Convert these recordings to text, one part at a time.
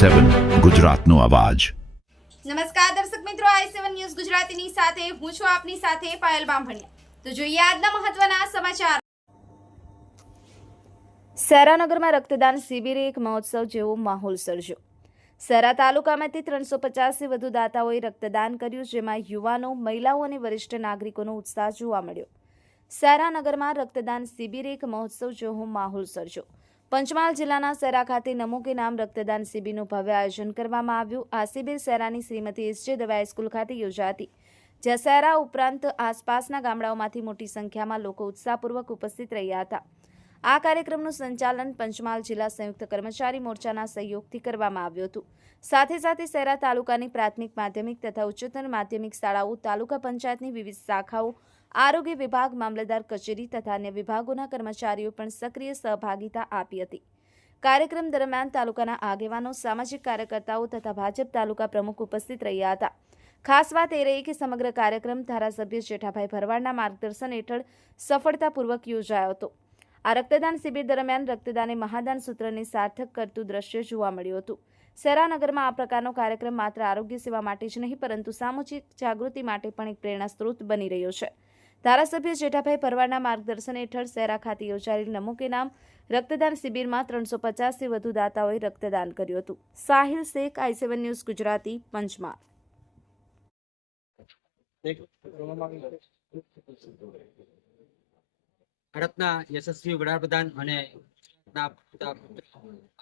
i7 ગુજરાતનો અવાજ। નમસ્કાર દર્શક મિત્રો, i7 ન્યૂઝ ગુજરાતીની સાથે હું છું આપની સાથે પાયલ બામભણિયા। તો જોઈએ આજના મહત્વના સમાચાર। સરાનગરમાં રક્તદાન શિબિરે એક મહોત્સવ જેવો માહોલ સર્જ્યો। સરા તાલુકામાંથી 350થી વધુ દાતાઓએ રક્તદાન કર્યું, જેમાં યુવાનો, મહિલાઓ અને વરિષ્ઠ નાગરિકોનો ઉત્સાહ જોવા મળ્યો। સરાનગરમાં રક્તદાન શિબિરે એક મહોત્સવ જેવો માહોલ સર્જ્યો। પંચમહાલ જિલ્લાના સેરા ખાતે નમો કે નામ રક્તદાન શિબિરનું ભવ્ય આયોજન કરવામાં આવ્યું। આ શિબિર સેરાની શ્રીમતી એસજે દવે હાઈસ્કૂલ ખાતે યોજાઈ હતી, જ્યાં સેરા ઉપરાંત આસપાસના ગામડાઓમાંથી મોટી સંખ્યામાં લોકો ઉત્સાહપૂર્વક ઉપસ્થિત રહ્યા હતા। આ કાર્યક્રમનું સંચાલન પંચમહાલ જિલ્લા સંયુક્ત કર્મચારી મોરચાના સહયોગથી કરવામાં આવ્યું હતું। સાથે સાથે સેરા તાલુકાની પ્રાથમિક, માધ્યમિક તથા ઉચ્ચતર માધ્યમિક શાળાઓ, તાલુકા પંચાયતની વિવિધ શાખાઓ, આરોગ્ય વિભાગ, મામલતદાર કચેરી તથા અન્ય વિભાગોના કર્મચારીઓ પણ સક્રિય સહભાગિતા આપી હતી। કાર્યક્રમ દરમિયાન તાલુકાના આગેવાનો, સામાજિક કાર્યકર્તાઓ તથા ભાજપ તાલુકા પ્રમુખ ઉપસ્થિત રહ્યા હતા। ખાસ વાત એ રહી કે સમગ્ર કાર્યક્રમ ધારાસભ્ય જેઠાભાઈ ભરવાડના માર્ગદર્શન હેઠળ સફળતાપૂર્વક યોજાયો હતો। આ રક્તદાન શિબિર દરમિયાન રક્તદાન એ મહાદાન સૂત્રને સાર્થક કરતું દ્રશ્ય જોવા મળ્યું હતું। સેરાનગરમાં આ પ્રકારનો કાર્યક્રમ માત્ર આરોગ્ય સેવા માટે જ નહીં, પરંતુ સામાજિક જાગૃતિ માટે પણ એક પ્રેરણા સ્ત્રોત બની રહ્યો છે। ધારાસભ્ય જેઠાભાઈ ભરવાડના માર્ગદર્શન હેઠળ સેરા ખાતે યોજાયેલી નમો કે નામ રક્તદાન શિબિરમાં 350થી વધુ દાતાઓએ રક્તદાન કર્યું હતું। Sahil Shaikh, i7 news Gujarati, Panchmahal. ભારતના યશસ્વી વડાપ્રધાન અને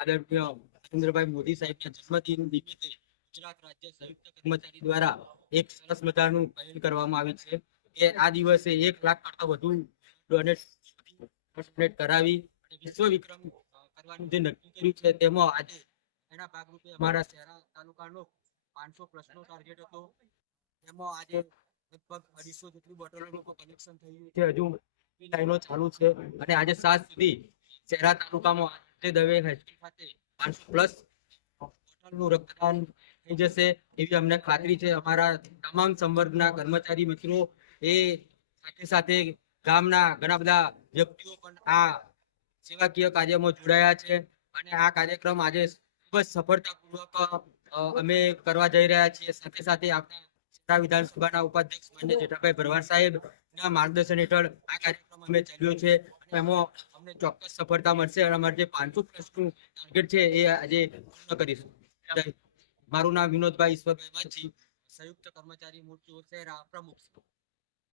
આદરણીય નરેન્દ્રભાઈ મોદી સાહેબના જન્મદિન નિમિત્તે ગુજરાત રાજ્ય સંયુક્ત કર્મચારી દ્વારા એક સરસ મજાનું પહેલ કરવામાં આવી છે કે આ દિવસે 1 લાખ કરતા વધુ ડોનેટ કરાવી વિશ્વ વિક્રમ કરવાનું જે નક્કી કર્યું છે, તેમાં આજે એના ભાગરૂપે અમારા શહેરા તાલુકાનો 500 પ્લસનો ટાર્ગેટ હતો। તેમાં આજે લગભગ 250 જેટલી બોટલોનું કલેક્શન થયું છે। હજુ લાઈનો ચાલુ છે અને આજે 7 સુધી શહેરા તાલુકામાં એસજે દવે હાઈસ્કૂલ ખાતે 500 પ્લસ બોટલનું રક્તદાન થઈ જશે એવી અમને ખાતરી છે। અમારા તમામ સંવર્ગના કર્મચારી મિત્રો એ સાથે સાથે ગામના ઘણા બધા વ્યક્તિઓ પણ આ સેવાકીય કાર્યમાં જોડાયા છે અને આ કાર્યક્રમ આજે ખૂબ જ સફળતાપૂર્વક અમે કરવા જઈ રહ્યા છીએ। સાથે સાથે આપણા સેરા વિધાનસભાના ઉપાધ્યક્ષ માન્ય જેઠાભાઈ ભરવાડ સાહેબના માર્ગદર્શન હેઠળ આ કાર્યક્રમ અમે ચાલ્યો છે અને એમાં અમને ચોક્કસ સફળતા મળશે અને અમારે જે 500 પ્લસનું ટાર્ગેટ છે એ આજે પૂર્ણ કરીશું। મારું નામ વિનોદભાઈ ઈશ્વરભાઈ વાંચી, સંયુક્ત કર્મચારી મોરચો શહેરા પ્રમુખ।